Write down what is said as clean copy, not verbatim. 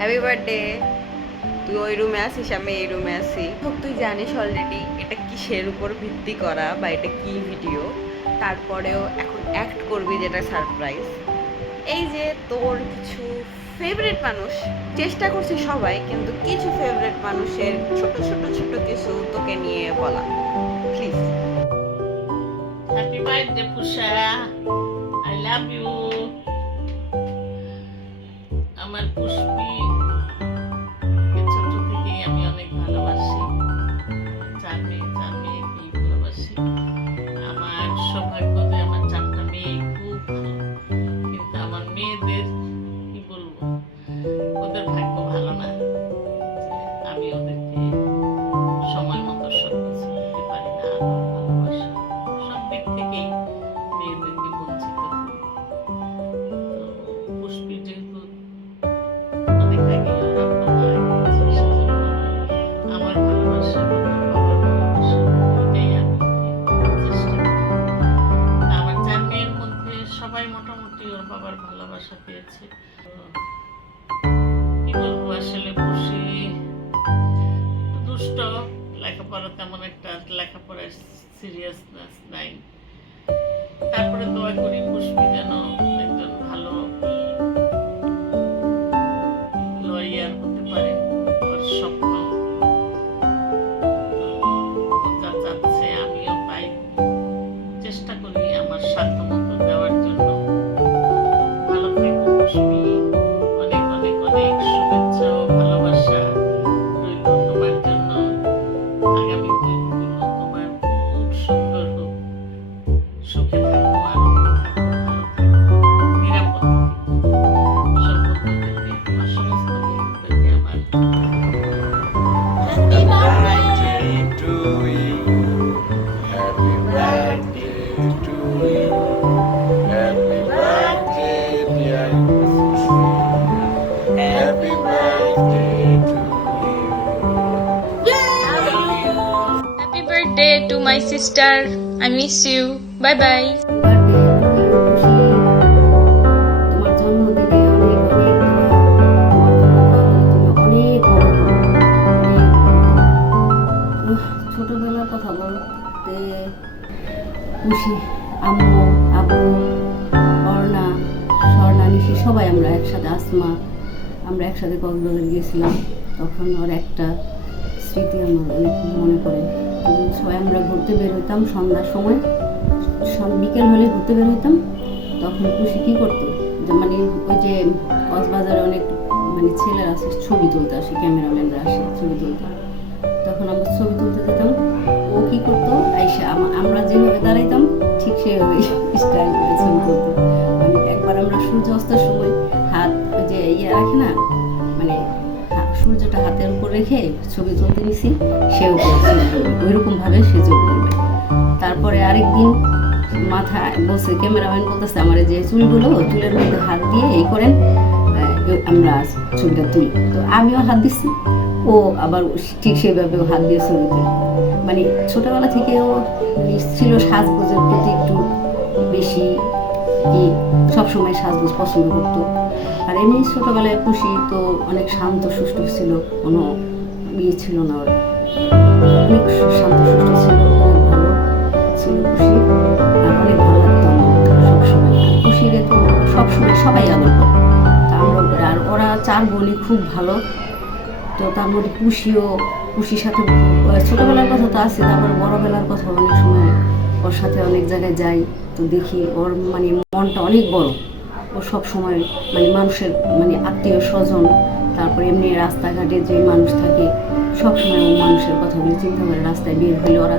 Happy birthday. তুই ওই রুমে আসিস, আমি এই রুমে আসি। তুই জানিস অলরেডি এটা কিসের উপর ভিত্তি করা বা এটা কি ভিডিও। তারপরেও এখন অ্যাক্ট করবি যেটা সারপ্রাইজ। এই যে তোর কিছু ফেভারিট মানুষ, চেষ্টা করছি সবাই, কিন্তু কিছু ফেভারিট মানুষের ছোট ছোট ছোট কিছু তোকে নিয়ে বলা, প্লিজ। হ্যাপি বার্থডে পুষা, আই লাভ ইউ। আমার পুষ্পি ছোট থেকেই আমি অনেক ভালোবাসি, চার মেয়েকেই ভালোবাসি। আমার সৌভাগ্য যে আমার চারটা মেয়ে খুব ভালো, কিন্তু আমার মেয়েদের কি বলবো, ওদের ভাগ্য ভালো না। আমি ওদেরকে সময় মতো সব কিছু দিতে পারি না, আদর ভালোবাসা সব দিক থেকেই মেয়েদেরকে বঞ্চিত করি। তো পুষ্পি যেহেতু অনেক আগে ওরা মারা গেছে, সেজন্য আমার ভালোবাসা এবং আমার বাবার ভালোবাসা এটাই আমি চেষ্টা করি। আমার চার মেয়ের মধ্যে সবাই মোটামুটি ওর বাবার ভালোবাসা পেয়েছে। কি বলবো, আসলে পুষি দুষ্ট, লেখাপড়া তেমন একটা লেখাপড়ার সিরিয়াসনেস নাই। তারপরে দোয়া করি পুষ্পি যেন একজন ভালো লয়ার হতে পারে, ওর স্বপ্ন। ও যা চাচ্ছে আমিও তাই চেষ্টা করি আমার সাধ্য মতো দেওয়ার জন্য। ভালো থেকো পুষ্পি, অনেক অনেক অনেক শুভেচ্ছা ও ভালোবাসা রইল তোমার জন্য। আগামী দিনগুলো তোমার খুব সুন্দর হোক, সুখে থাকো, আনন্দে থাকো, ভালো থাকো, নিরাপদ থাকো। সব বন্ধুদেরকে, আমার সমস্ত বন্ধুদেরকে আমার Happy birthday to you. Happy birthday to you. Happy birthday, dear Lucy. Happy birthday to you. Happy birthday to my sister. I miss you. Bye bye. তোমার জন্মদিনে অনেক অনেক অনেক ছোটবেলার কথা বলতে খুশি, আম্মু, আবু, অর্ণা, স্বর্ণা, নিশি সবাই আমরা একসাথে, আসমা, আমরা একসাথে কক্সবাজার গিয়েছিলাম। তখন ওর একটা স্মৃতি আমার অনেক মনে পড়ে। সবাই আমরা ঘুরতে বের হইতাম সন্ধ্যার সময়, বিকেল হলে ঘুরতে বের হইতাম। তখন খুশি কী করতো, মানে ওই যে কক্সবাজারে অনেক মানে ছেলেরা আসে ছবি তুলতে, আসে ক্যামেরাম্যানরা আসে ছবি তুলতে। তখন আমরা ছবি তুলতে যেতাম, ও কী করতো, আইসা আমরা যেভাবে দাঁড়াইতাম ঠিক সেভাবে স্টাইল করে ছবি তুলতো। মানে একবার আমরা সূর্য অস্তের সময় হাত ওই যে রাখে না, মানে সূর্যটা হাতের উপর রেখে ছবি তুলতে নিছি, সেও ওইরকমভাবে সে ছবি তুলবে। তারপরে আরেকদিন মাথা বলছে, ক্যামেরাম্যান বলতেছে আমার যে চুলের মধ্যে হাত দিয়ে এই করেন, আমরা ছবিটা তুলি। তো আমিও হাত দিচ্ছি, ও আবার ঠিক সেভাবেও হাত দিয়ে ছবি তুলি। মানে ছোটবেলা থেকেও ছিল সাজগোজের প্রতি একটু বেশি, সবসময় সাজগোজ পছন্দ করতো। আর এমনি ছোটবেলায় খুশি তো অনেক শান্ত সুষ্ঠ ছিল, কোনো ইয়ে ছিল না, ওর অনেক শান্ত সুষ্ঠ ছিল, অনেক ভালো ছিল খুশি। আর অনেক ভালো লাগতো আমার সবসময়। খুশিরে তো সবসময় সবাই আদর করে। তা আমরা, আর ওরা চার বোনই খুব ভালো। তো তার মধ্যে খুশির সাথে ছোটবেলার কথা তো আছে, তারপর বড়বেলার কথা অনেক সময় ওর সাথে অনেক জায়গায় যাই, তো দেখি ওর মানে মনটা অনেক বড়। ও সব সময় মানে মানুষের মানে আত্মীয় স্বজন, তারপর এমনি রাস্তাঘাটে যে মানুষ থাকে সব সময় ও মানুষের কথাগুলো চিন্তা করে। রাস্তায় বের হলে ওরা